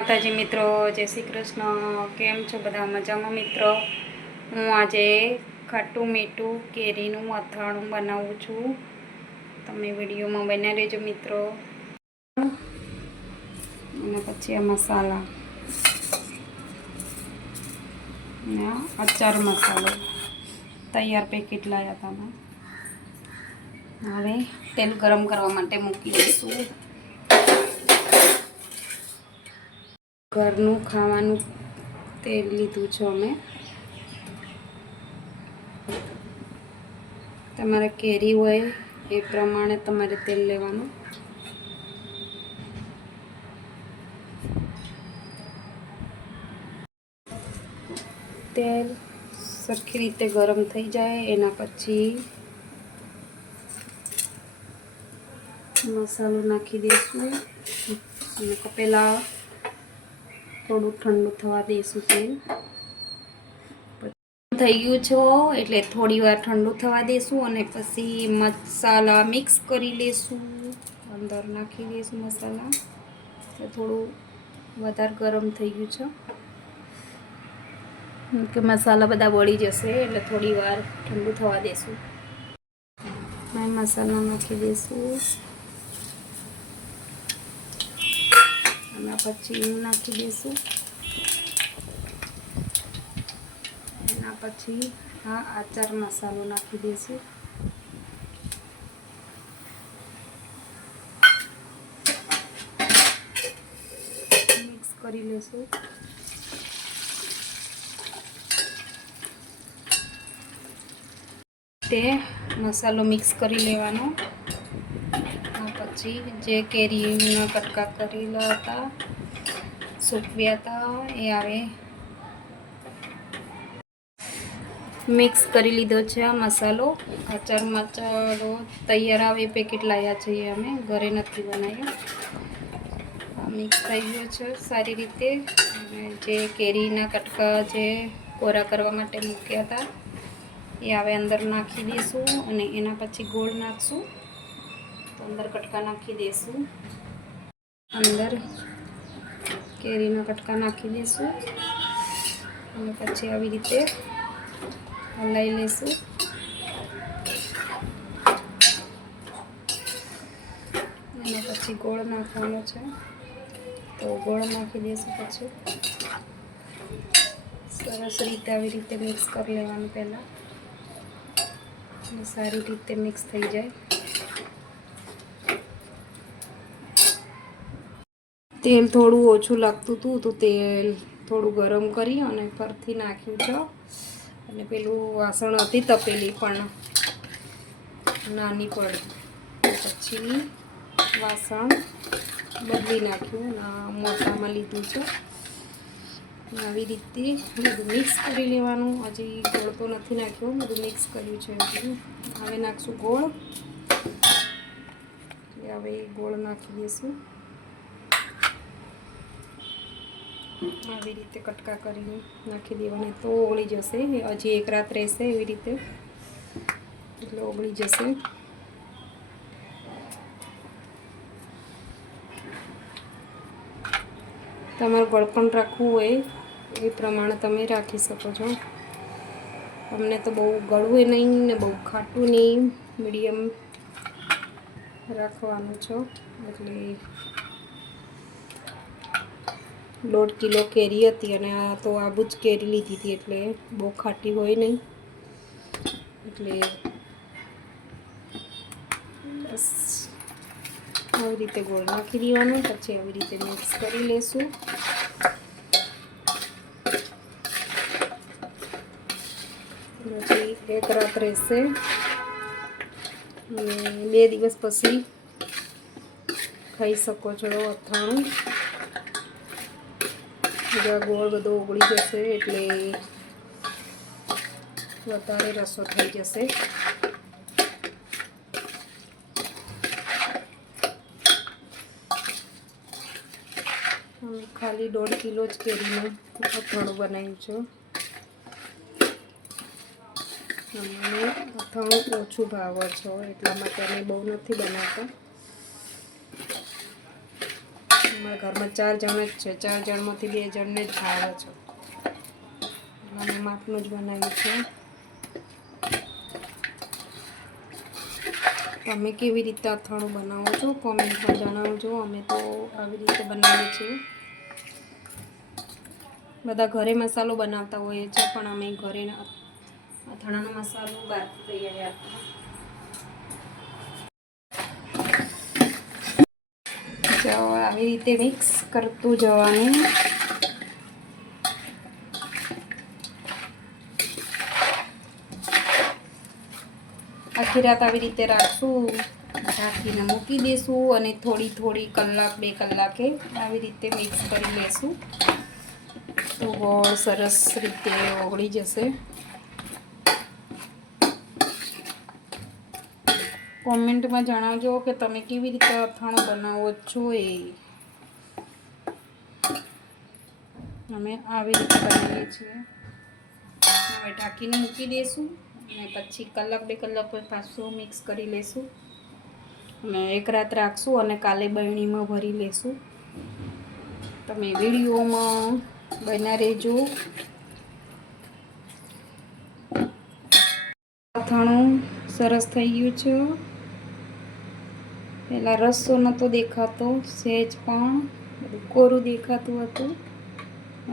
માતાજી મિત્રો, જય શ્રી કૃષ્ણ. કેમ છો બધા? મજામાં મિત્રો? હું આજે ખાટું મીઠું કેરીનું અથાણું બનાવું છું. તમે વિડીયોમાં બનાવી રહેજો મિત્રો. અને પછી આ મસાલા. અચાર મસાલો. તૈયાર પેકેટ લાવ્યા હતા હવે તેલ ગરમ કરવા માટે મૂકી દઈશું. ઘરનું ખાવાનું તેલ લીધું છે અમે. તમારે કેરી હોય એ પ્રમાણે તમારે તેલ લેવાનું. તેલ સરખી રીતે ગરમ થઈ જાય, એના પછી મસાલો નાખી દઈશું. અને કપેલા થોડું ઠંડુ થવા દઈશું તેલ થઈ ગયું છે એટલે થોડી વાર ઠંડુ થવા દઈશું અને પછી મસાલા મિક્સ કરી લઈશું અંદર નાખી દઈશું મસાલા. એટલે થોડું વધારે ગરમ થઈ ગયું છે. કે મસાલા બધા બળી જશે, એટલે થોડી વાર ઠંડુ થવા દઈશું મસાલા નાખી દઈશું એના પછી હું નાખી દઈશું એના પછી આ આચાર મસાલો નાખી દઈશું મિક્સ કરી લેશું. તે મસાલો મિક્સ કરી લેવાનો. પછી જે કેરીના કટકા કરેલા હતા સૂકવ્યા હતા એ આવે. મિક્સ કરી લીધો છે આ મસાલો. અચાર મસાલો તૈયાર આવે પેકેટ લાવ્યા છીએ અમે. ઘરે નથી બનાવ્યા. મિક્સ થઈ ગયો છે સારી રીતે. અને જે કેરીના કટકા જે કોરા કરવા માટે મૂક્યા હતા, એ હવે અંદર નાખી દઈશું અને એના પછી ગોળ નાખશું. તો અંદર કટકા નાખી દઈશું અંદર કેરીના કટકા નાખી દઈશું. અને પછી આવી રીતે હલાવી લઈશું. અને પછી ગોળ નાખવાનો છે. તો ગોળ નાખી દઈશું પછી. સરસ રીતે આવી રીતે મિક્સ કરી લેવાનું પહેલાં. સારી રીતે મિક્સ થઈ જાય. તેલ થોડું ઓછું લાગતું હતું તો તેલ થોડું ગરમ કરી અને ફરથી નાખ્યું છે. અને પેલું વાસણ હતી તપેલી પણ. નાની પડી. પછી વાસણ બદલી નાખ્યું મોટામાં લીધું છે. આવી રીતે બધું મિક્સ કરી લેવાનું. હજી ગોળ નથી નાખ્યો. બધું મિક્સ કર્યું છે હવે નાખશું ગોળ. હવે ગોળ નાખી દઈશું. આવી રીતે કટકા કરીને નાખી દેવાના. તો ઓગળી જશે. હજી એક રાત રહેશે એવી રીતે. એટલે ઓગળી જશે. તમારે ગળપણ રાખવું હોય એ પ્રમાણે તમે રાખી શકો છો. અમને તો બહુ ગળવું નહીં ને બહુ ખાટું નહીં. મીડિયમ રાખવાનું છો. એટલે દોઢ કિલો કેરી હતી અને આ તો આબુ જ કેરી લીધી હતી એટલે બહુ ખાટી હોય નહીં. એટલે બસ આવી રીતે ગોળ નાખી દેવાનું, પછી આવી રીતે મિક્સ કરી લેશું. પછી એક રાત રહેશે. બે દિવસ પછી ખાઈ શકો છો અથાણું. બધા ગોળ બધો ઓગળી જશે એટલે વધારે રસો થઈ જશે. ખાલી દોઢ કિલો જ કેરીનું અથાણું બનાવ્યું છું. અમને અથાણું ઓછું ભાવે છે, એટલા માટે અમે બહુ નથી બનાવતા. અમારા ઘરમાં ચાર જણ જ છે. ચાર જણમાંથી બે જણને જ ખાવા છો. એટલે માપનું જ બનાવ્યું છે તમે કેવી રીતે અથાણું બનાવો છો? કોમેન્ટમાં જણાવજો. અમે તો આવી રીતે બનાવીએ છીએ. બધા ઘરે મસાલો બનાવતા હોઈએ છીએ, પણ અમે ઘરે અથાણાનો મસાલો બહારથી તૈયાર આવ્યા હતા આવી રીતે મિક્સ કરતું જવાનું. આખી રાત આવી રીતે રાખશું. ઢાંકીને મૂકી દઈશું અને થોડી થોડી કલાક, બે કલાકે આવી રીતે મિક્સ કરી લેશું. તો બહુ સરસ રીતે ઓગળી જશે. કોમેન્ટમાં જણાવજો કે તમે કેવી રીતે અથાણું બનાવો છો એ. અમે આવી રીતે બનાવીએ છીએ. હવે ઢાંકીને મૂકી દઈશું અને પછી કલાક બે કલાક પછી પાછું મિક્સ કરી લેશું. અને એક રાત રાખશું અને કાલે બરણીમાં ભરી લેશું. તમે વિડીયોમાં બના રહેજો. અથાણું સરસ થઈ ગયું છે. પહેલાં રસ્સો નહોતો દેખાતો સહેજ પણ બધું કોરું દેખાતું હતું.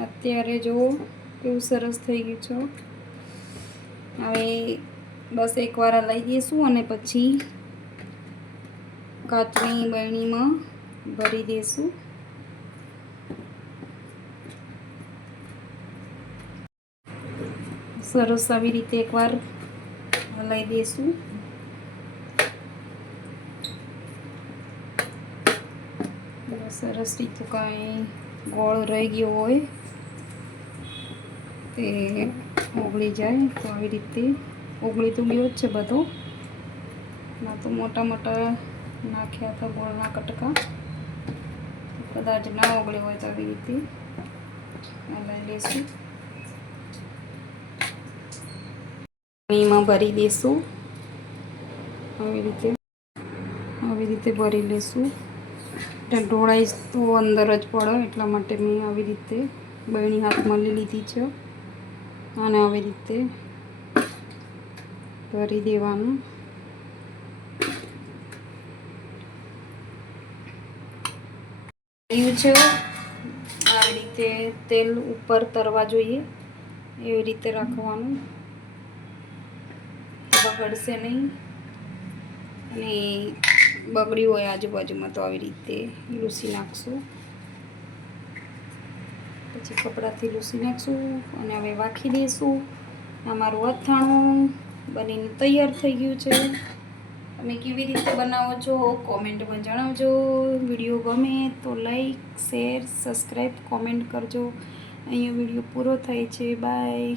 અત્યારે જુઓ કેવું સરસ થઈ ગયું છે. હવે બસ એકવાર લઈ દઈશું અને પછી કાચની બરણીમાં ભરી દઈશું સરસ આવી રીતે એકવાર લઈ દઈશું સરસ રીતું કાંઈ ગોળ રહી ગયો હોય, તે ઓગળી જાય તો આવી રીતે ઓગળી તો ગયો જ છે બધું. ના તો મોટા મોટા નાખ્યા હતા ગોળના કટકા. કદાચ ના ઓગળ્યો હોય તો આવી રીતે લઈ લઈશું પાણીમાં ભરી દઈશું આવી રીતે આવી રીતે ભરી લઈશું એટલે ઢોળાઈ તો અંદર જ પડે, એટલા માટે મેં આવી રીતે બહેણી હાથમાં લઈ લીધી છે. અને આવી રીતે ભરી દેવાનું. છે. આવી રીતે તેલ ઉપર તરવા જોઈએ. એવી રીતે રાખવાનું. બગડશે નહીં. અને બગડ્યું હોય આજુબાજુમાં તો આવી રીતે લૂસી નાખશું. પછી કપડાથી લૂસી નાખશું અને હવે વાખી દઈશું. અમારું અથાણું બનીને તૈયાર થઈ ગયું છે. તમે કેવી રીતે બનાવો છો કોમેન્ટમાં જણાવજો. વીડિયો ગમે તો લાઈક, શેર, સબસ્ક્રાઈબ, કોમેન્ટ કરજો. અહીંયા વીડિયો પૂરો થાય છે. બાય.